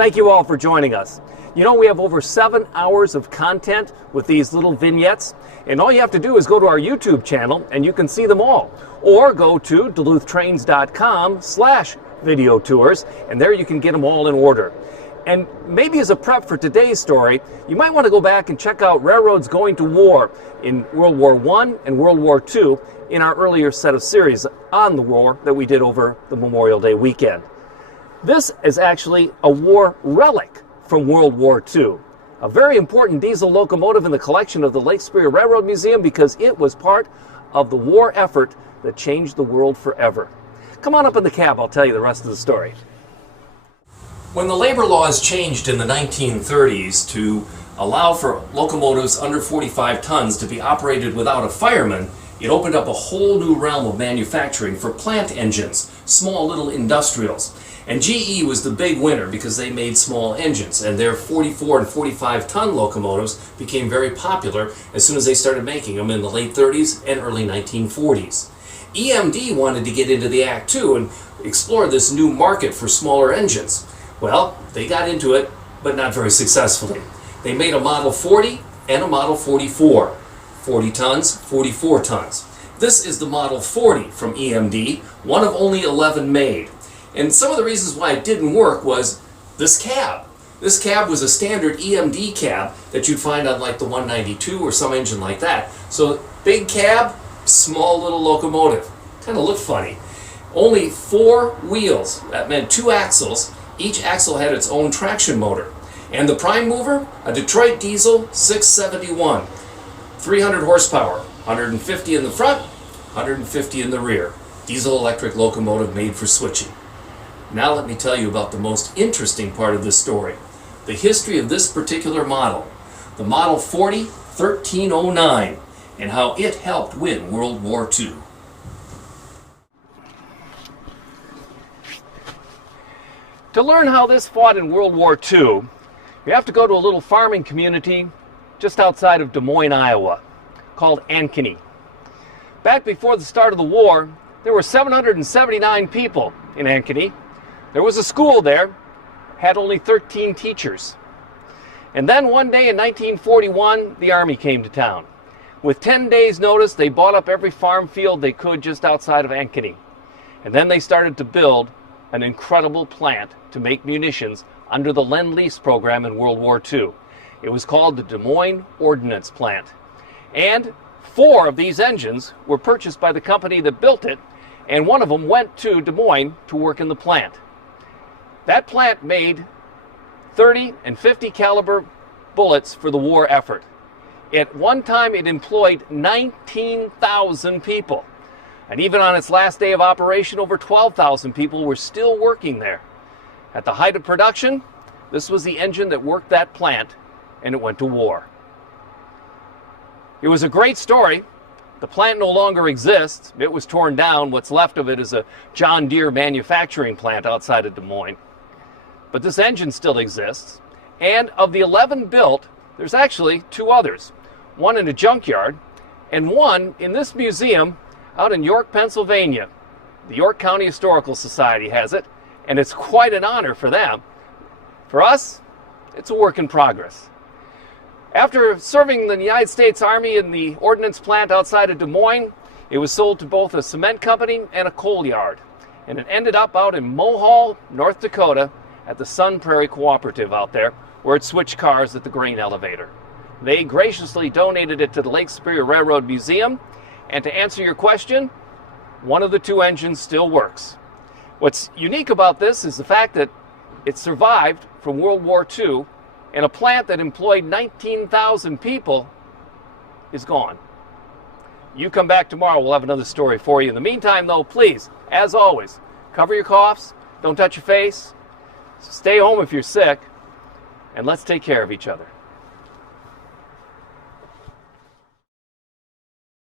Thank you all for joining us. You know, we have over 7 hours of content with these little vignettes, and all you have to do is go to our YouTube channel and you can see them all. Or go to duluthtrains.com/video tours, and there you can get them all in order. And maybe as a prep for today's story, you might want to go back and check out railroads going to war in World War I and World War II in our earlier set of series on the war that we did over the Memorial Day weekend. This is actually a war relic from World War II, a very important diesel locomotive in the collection of the Lake Superior Railroad Museum because it was part of the war effort that changed the world forever. Come on up in the cab, I'll tell you the rest of the story. When the labor laws changed in the 1930s to allow for locomotives under 45 tons to be operated without a fireman, it opened up a whole new realm of manufacturing for plant engines, small little industrials. And GE was the big winner because they made small engines, and their 44 and 45 ton locomotives became very popular as soon as they started making them in the late 30s and early 1940s. EMD wanted to get into the act too and explore this new market for smaller engines. Well, they got into it, but not very successfully. They made a Model 40 and a Model 44. 40 tons, 44 tons. This is the Model 40 from EMD, one of only 11 made. And some of the reasons why it didn't work was this cab. This cab was a standard EMD cab that you'd find on like the 192 or some engine like that. So big cab, small little locomotive. Kind of looked funny. Only 4 wheels, that meant 2 axles. Each axle had its own traction motor. And the prime mover, a Detroit diesel 671. 300 horsepower, 150 in the front, 150 in the rear. Diesel electric locomotive made for switching. Now let me tell you about the most interesting part of this story. The history of this particular model, the Model 40 1309, and how it helped win World War II. To learn how this fought in World War II, you have to go to a little farming community just outside of Des Moines, Iowa, called Ankeny. Back before the start of the war, there were 779 people in Ankeny. There was a school there, had only 13 teachers. And then one day in 1941, the Army came to town. With 10 days notice, they bought up every farm field they could just outside of Ankeny. And then they started to build an incredible plant to make munitions under the Lend-Lease program in World War II. It was called the Des Moines Ordnance Plant. And 4 of these engines were purchased by the company that built it, and one of them went to Des Moines to work in the plant. That plant made 30 and 50 caliber bullets for the war effort. At one time, it employed 19,000 people. And even on its last day of operation, over 12,000 people were still working there. At the height of production, this was the engine that worked that plant, and it went to war. It was a great story. The plant no longer exists. It was torn down. What's left of it is a John Deere manufacturing plant outside of Des Moines. But this engine still exists. And of the 11 built, there's actually 2 others. One in a junkyard, and one in this museum out in York, Pennsylvania. The York County Historical Society has it, and it's quite an honor for them. For us, it's a work in progress. After serving the United States Army in the ordnance plant outside of Des Moines, it was sold to both a cement company and a coal yard. And it ended up out in Mohall, North Dakota, at the Sun Prairie Cooperative out there, where it switched cars at the grain elevator. They graciously donated it to the Lake Superior Railroad Museum, and to answer your question, one of the 2 engines still works. What's unique about this is the fact that it survived from World War II, and a plant that employed 19,000 people is gone. You come back tomorrow, we'll have another story for you. In the meantime, though, please, as always, cover your coughs, don't touch your face, stay home if you're sick, and let's take care of each other.